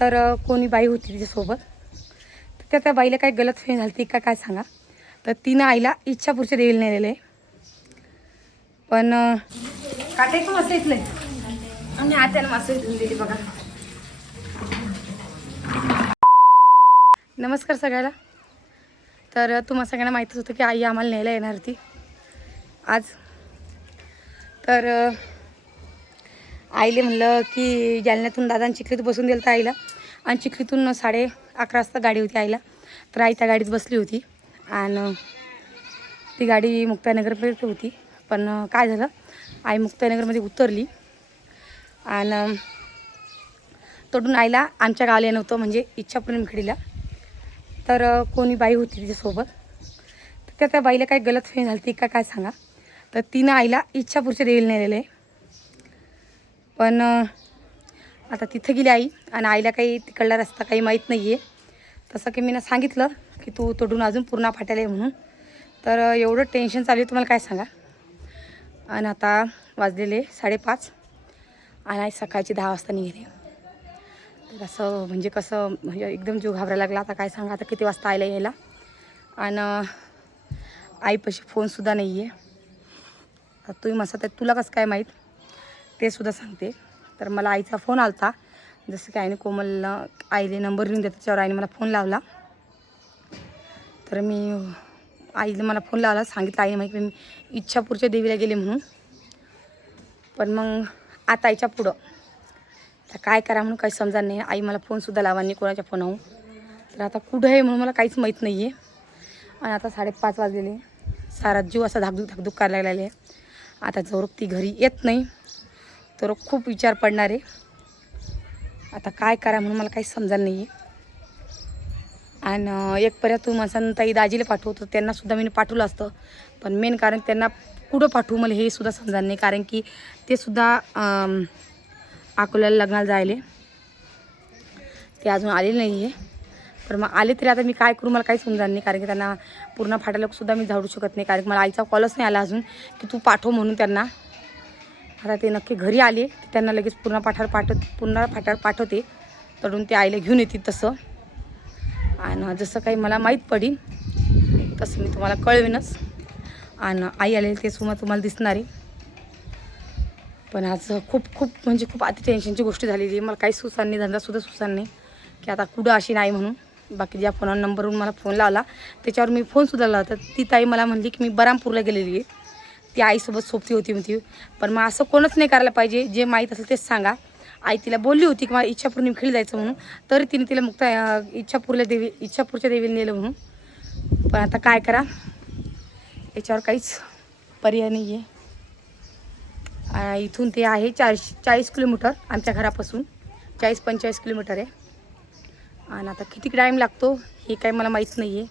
तर कोणी बाई होती तिच्यासोबत. तर त्या बाईला काय गलतफहमी झाली का काय सांगा. तर तिनं आईला इच्छापूरच्या देवीला नेलेलं आहे. पण काटे का मासे इथले आणि आत्याला मासे इथून दिली बघा. नमस्कार सगळ्याला. तर तुम्हाला सगळ्यांना माहीतच होतं की आई आम्हाला न्यायला येणार होती आज. तर आईले म्हणलं की जालन्यातून दादांनी चिखलीत बसून दिलं तर आईला, आणि चिखलीतून 11:30 वाजता गाडी होती आईला. तर आई त्या गाडीत बसली होती आणि ती गाडी मुक्ताईनगरपर्यंत होती. पण काय झालं, आई मुक्ताईनगरमध्ये उतरली आणि तोडून आईला आमच्या गावाला येणं होतं, म्हणजे इच्छापूर निमखेडीला. तर कोणी बाई होती तिच्यासोबत. तर त्या बाईला काय गलतफहमी झाली का काय सांगा. तर तिनं आईला इच्छापूरच्या देवीला नेलेलं आहे. पण आता तिथं गेली आई आणि आईला काही तिकडला रस्ता काही माहीत नाही आहे. तसं की मी सांगितलं की तू तोडून अजून पूर्ण फाटायला आहे म्हणून. तर एवढं टेन्शन चालू आहे तुम्हाला काय सांगा. आणि आता वाजलेले 5:30 आणि आई सकाळची 10 वाजता निघाली. तर असं म्हणजे कसं म्हणजे एकदम जीव घाबरायला लागला. आता काय सांगा, आता किती वाजता आईला यायला. आणि आईपाशी फोनसुद्धा नाही आहे. आता तुम्ही म्हणता तर तुला कसं काय माहीत ते सुद्धा सांगते. तर मला आईचा फोन आला होता, जसं की आईने कोमलला आईले नंबर लिहून देतात, त्याच्यावर आईने मला फोन लावला. तर मी आईने मला फोन लावला, सांगितलं आईने माहिती मी इच्छापूरच्या देवीला गेले म्हणून. पण मग आता आईच्या पुढं आता काय करा म्हणून काही समजा नाही. आई मला फोनसुद्धा लावा नाही कोणाच्या फोनाहून. तर आता कुठं आहे म्हणून मला काहीच माहीत नाही आहे. आणि आता 5:30 वाजलेले. सारा जीव असा धाकधूक करायला लागलेला आहे. आता जर ती घरी येत नाही तर खूप विचार पडणार आहे. आता काय करा म्हणून मला काही समजा नाही आहे. आणि एक पर्याय तू माणसानं ताई दाजीला पाठवतो, त्यांनासुद्धा मी पाठवलं असतं. पण मेन कारण त्यांना कुठं पाठवू मला हे सुद्धा समजा नाही, कारण की ते सुद्धा अकोल्याला लग्नाला जायले, ते अजून आलेले नाही आहे. पण मग आले तरी आता मी काय करू मला काही समजा नाही, कारण की त्यांना पूर्ण फाट्यालासुद्धा मी झाडू शकत नाही, कारण की मला आईचा कॉलच नाही आला अजून की तू पाठव म्हणून त्यांना. आता ते नक्की घरी आले त्यांना लगेच पूर्ण फाट्यावर पाठवते, तडून ते आईला घेऊन येतील तसं. आणि जसं काही मला माहीत पडेल तसं मी तुम्हाला कळवेनच. आणि आई आले ते तुम्हाला दिसणार आहे. पण आज खूप म्हणजे खूप अति टेन्शनची गोष्ट झालेली आहे. मला काही सुचणार नाही, धंदासुद्धा सुचणार नाही की आता कुठं अशी नाही म्हणून. बाकी ज्या फोनवर नंबरवरून मला फोन लावला त्याच्यावर मी फोनसुद्धा लावला. तर ती ताई मला म्हणली की मी बरामपूरला गेलेली आहे, ती आईसोबत सोबती होती म्हणती. पण मग असं कोणच नाही करायला पाहिजे. जे माहीत असेल तेच सांगा. आई तिला बोलली होती की मला इच्छापूर निमखेडी जायचं म्हणून, तरी तिने तिला इच्छापूरच्या देवीला नेलं म्हणून. पण आता काय करा, याच्यावर काहीच पर्याय नाही आहे. इथून ते आहे 40 किलोमीटर आमच्या घरापासून, 40-45 किलोमीटर आहे. आणि आता किती टाईम लागतो हे काही मला माहीत नाही आहे.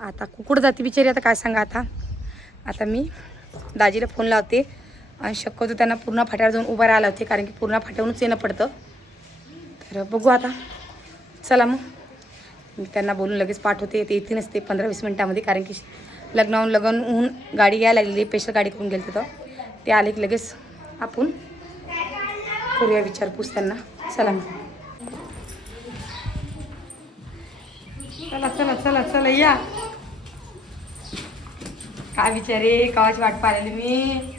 आता कुठं जाते बिचारी, आता काय सांगा. आता मी दाजीला फोन लावते आणि शक्यतो त्यांना पूर्ण फाट्यावर जाऊन उभं राहायला होते, कारण की पूर्ण फाट्यावरूनच येणं पडतं. तर बघू आता, चला मग मी त्यांना बोलून लगेच पाठवते. ते येते नसते 15-20 मिनटामध्ये, कारण की लग्न गाडी यायला लागलेली, स्पेशल गाडी करून गेली तिथं. ते आले की लगेच आपण करूया विचारपूस त्यांना. चला मग, चला या. काय बिचारे कवाची वाट पाहिलेली मी.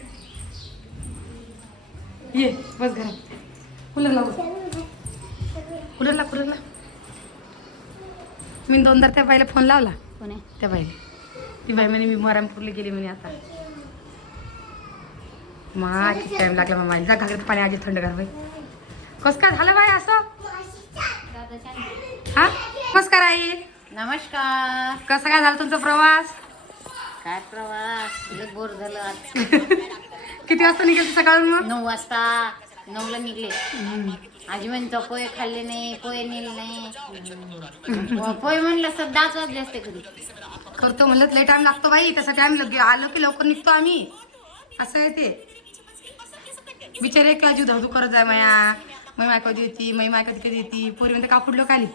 ये बस घरात, कूलरला मी 2दा त्या बाईला फोन लावला. कोण आहे त्या बाईला? ती बाई म्हणे मी बरामपूरला गेली म्हणे. आता किती टाईम लागला मग माझी. जा घालत पाणी आजी थंड कर बाई. कसं काय झालं बाई असं? हा नमस्कार आई. नमस्कार. कसा काय झाला तुमचा प्रवास? काय प्रवास, लय बोर झालं आज. किती वाजता निघाल सकाळून? मग 9 वाजता, 9ला निघले. आजी म्हणतो पोहे खाल्ले नाही, पोहे नेले नाही. पोहे म्हणलं सर 10 वाजले असते घरी. करतो म्हणलं लय टाइम लागतो बाई, त्यासाठी आम्ही आलो की लवकर निघतो आम्ही. असं आहे ते. बिचारे का जीव धावधू करत जाय माया. माय कधी येते, माय कधी येते. पोरी म्हणते का कुठलं खाली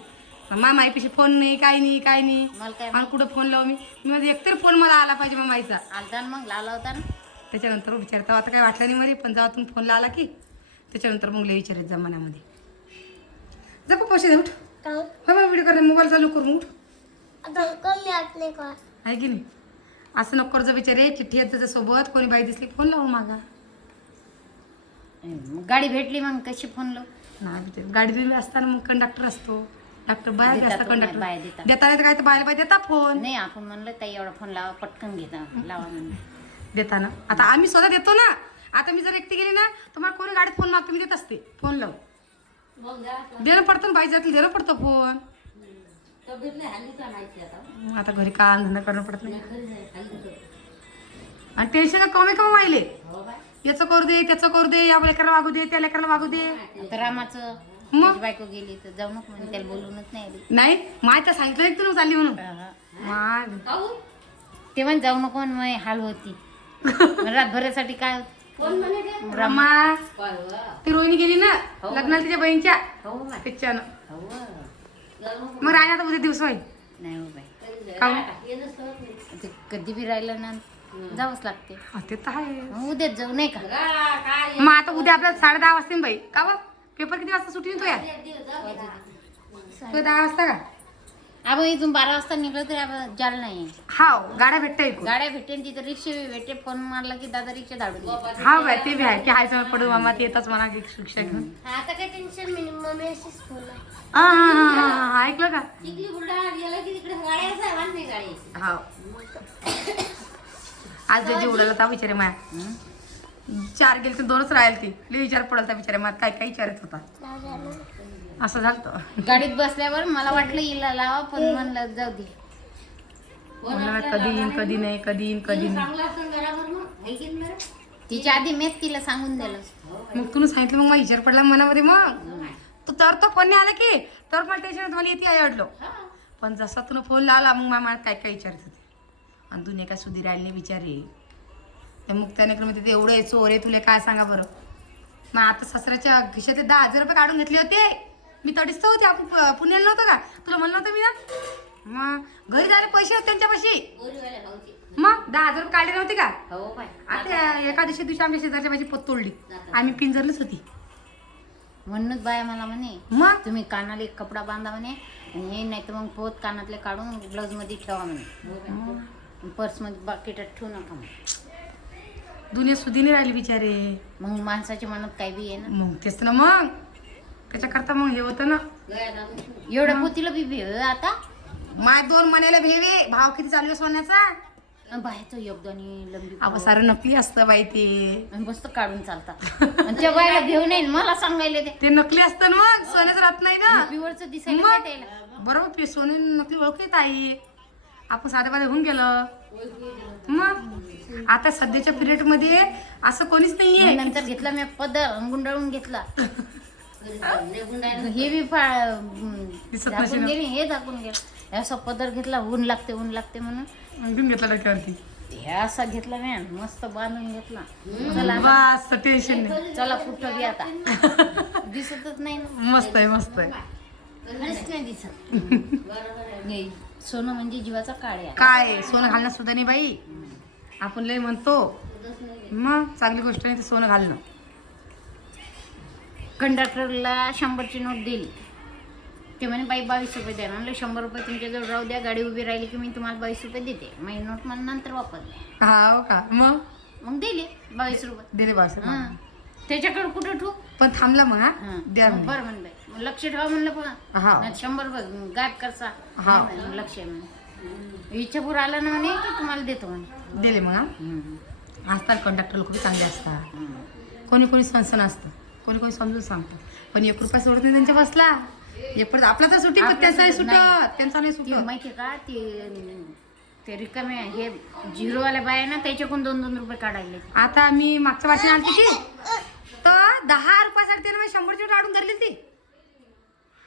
माईपेशी फोन नाही, काय नाही. मला कुठं फोन लावू मी माझं एकतरी फोन मला आला पाहिजे मग माईचा. आलता ना, मग लावला होता ना. त्याच्यानंतर विचारता आता काही वाटलं नाही मला. पण जेव्हा तुम्ही फोन लावला की त्याच्यानंतर मग लय विचारायचं जा मनामध्ये. जा पैसे दे उठ होय मला व्हिडिओ करणार मोबाईल चालू करून उठ आहे की नाही असं नको कर्ज बिचारे चिठ्ठी येत त्याच्यासोबत कोणी बाई दिसली फोन लावून मागा गाडी भेटली मग कशी फोन लाव नाही बिचारे गाडी दिली असताना मग कंडक्टर असतो डॉक्टर बाहेर देतात असता बाया कंडक्टर देतात. देता येतं काय तर बाहेर बाहेर देता फोन नाही आपण म्हणलं ताई एवढा फोन लावा पटकन घेता लावा म्हणलं देता ना आता आम्ही स्वतः देतो ना आता मी जर एकटी गेली ना तर मला कोणी गाडीत फोन मागतो मी देत असते फोन लावून देणं पडतं ना बाई जातील देणं पडतं फोन आता घरी काम धंदा करणं पडत नाही आणि टेन्शन कमी कमी वाहिले याचं करू दे त्याचं करू दे या लेकराला वागू दे त्या लेकराला वागू दे आता रामाचं मग? त्याची बायको गेली तर जाऊ नको म्हणजे त्याला बोलूनच नाही आली नाही माय तर सांगितलं एक तुम्ही चालली म्हणून माय ते पण जाऊ नको आणि मग हाल होती रातभरासाठी काय होती? रमा ती रोहिणी गेली ना लग्नाला तिच्या बहिणीच्या हो बाय. त्याच्यानं हो. मग राहिला आता उद्या दिवस होईल नाही हो बाय काहून? ते कधी बी राहिलं ना जावंच लागते हा, ते तर आहे मग उद्याच जाऊ नाही का मग आता उद्या आपल्याला 10:30 वाजता बाई का बा पेपर किती वाजता सुटी तो या तू 10 वाजता का आपण इथून 12 वाजता निघलं तरी आपण जाल नाही हाव गाड्या भेटता ऐकू गाड्या भेटेन तिथं रिक्षा बी भेटे फोन मारला की दादा रिक्षा धाडून देते. हा बाय ते बी आहे की हाय समज पडू मामा ते येतच म्हणा की शिक्षा घेऊन आता काय टेन्शन नाही मम्मी अशीच फोन हा हा हा हा हा ऐकलं का तिकडे बुलढाणा गेला की तिकडे गाड्या आहे नाही गाडी हाव आज त्याची उडाला ता विचारे माया 4 गेले तर 2च राहील ती लई विचार पडला त्या विचारे मात काय काय विचारत होता असं झालं गाडीत बसल्यावर मला वाटलं हिला लावा पण म्हणलं जाऊ दे कधी येईन कधी नाही कधी येईन कधी नाही तिच्या आधी मीच तिला सांगून दिलं मग तुला सांगितलं मग मला विचार पडला मनामध्ये मग तू तर कोण नाही आला की तर मला टेन्शन मला येते आवडलो पण जसा तुला फोन लावला मग मला काय काय विचारत होते आणि दुनिया काय सुधी राहिली नाही विचारे ते मुक्ताने मध्ये एवढे चोरे तुला काय सांगा बरं मग आता ससऱ्याच्या खिशात 10,000 रुपये काढून घेतले होते मी तडीच तर होते आपण पुण्याला नव्हतं का तुला म्हणलं होतं मी ना मग घरी जायला पैसे होते त्यांच्यापाशी मग 10,000 रुपये काढले नव्हते का आता एका दिवशी आमच्या शेजारच्या माझी पोत तोडली आम्ही पिंजरलीच होती म्हणूनच बाया मला म्हणे मग तुम्ही कानाला एक कपडा बांधा म्हणे आणि हे नाही तर मग पोत कानातले काढून ब्लाऊज मध्ये ठेवा म्हणे पर्स मध्ये बाकीटात ठेवू नका म्हणे दुनिया सुधीने राहिली बिचारे मग माणसाच्या मनात काय बी आहे ना मग तेच ना मग त्याच्याकरता मग हे होतं ना एवढ्या पोतीला बी भेव आता माय 2 महिन्याला भेवे भाव किती चालू आहे सोन्याचा बाहेरचं योगदानी लंबी अहो सारं नकली असतं बाई ते आणि मस्त काढून चालतात आणि त्या बायला घेऊन येईन मला सांगायला ते नकली असतं ना मग सोन्याचं राहत नाही ना पिवळचं दिसायला मग? काय त्याला बरोबर सोने नकली ओळख येत आहे आपण साध्या बाध्या होऊन गेलं मग आता सध्याच्या पिरियड मध्ये असं कोणीच नाहीये नंतर घेतला मी पदर गुंडाळून घेतला हे बी दिसत झाकून नसेल. गेली हे झाकून गेलं असा पदर घेतला ऊन लागते म्हणून घेऊन घेतला डोक्यावरती हे असा घेतला मी मस्त बांधून घेतला चला बस टेन्शन नाही चला कुठं बी आता दिसतच नाही ना मस्त आहे मस्त आहे खरंच नाही दिसत नाही. सोनं म्हणजे जीवाचा काळ आहे काय सोनं घालणं सुद्धा नाही बाई आपण लय म्हणतो मग चांगली गोष्ट नाही ते सोनं घालणं कंडक्टरला 100ची नोट दिली ते म्हणे बाई 22 रुपये द्या म्हणलं 100 रुपये तुमच्याजवळ राहू द्या गाडी उभी राहिली की मी तुम्हाला 22 रुपये देते माझी नोट मला नंतर वापरले हा का मग दिले 22 रुपये दिले बास हां त्याच्याकडे कुठं ठेवू पण थांबला मग हा हां द्या मग म्हणे. बरं म्हणलं मग लक्ष ठेवा म्हणलं पण हा 100 रुपये गायब करसा हा. नाही म्हणे, लक्ष आहे म्हणे इच्छापूर आला ना म्हणे की तुम्हाला देतो म्हणे दिले मग हा असतात कंडक्टर लोक बी चांगले असतात कोणी कोणी सणसण असतं कोणी कोणी समजून सांगतं पण 1 रुपया सोडत नाही त्यांच्या बसला 1 रुपया आपला तर सुटी पण आपलं त्याचाही सुटत सुटत नाही. त्यांचा नाही ते सुटत माहिती आहे का ते रिकामे हे झिरोवाल्या बाया ना त्याच्याकडून 2-2 रुपये काढायले आता मी मागच्या वर्षी आणते की तर 10 रुपयासाठी त्यानं मी 100ची काढून धरली ती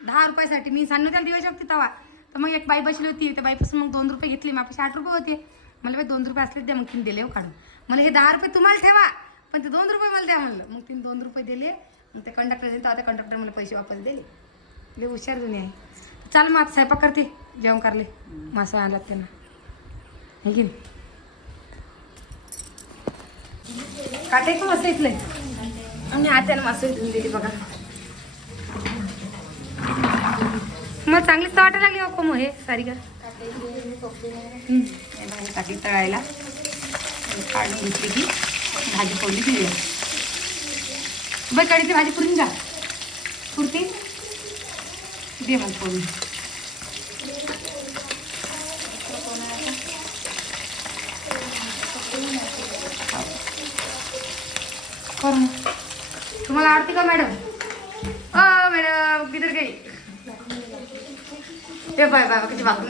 10 रुपयासाठी मी सांगू त्याला दिवाळी शकते तेव्हा तर मग एक बाई बसली होती त्या बाईपासून मग 2 रुपये घेतली माझ्यापाशी 8 रुपये होते मला बाई 2 रुपये असले द्या मग तिने दिले हो काढून मला हे 10 रुपये तुम्हाला ठेवा पण ते 2 रुपये मला द्या म्हणलं मग तिने 2 रुपये दिले मग ते कंडक्टर दिले तर कंडक्टर मला पैसे वापस दिले लय हुशार जुने आहे चाल मग आता स्वयंपाक करते जेवण करले मासा आणलात त्यांना हे की काटे का मासे इथले आणि आत्यानं मासे इथून दिली बघा तुम्हाला चांगलीच तर वाटायला लागली हो हे सारी का टाकली तळायला काढून घेतली की भाजी फोडली की बाई कढीची भाजी पुरून का पुरती दे मग फोडून कर मग तुम्हाला आवडते का मॅडम मॅडम किधर गई ए बाय बाय कशी वागून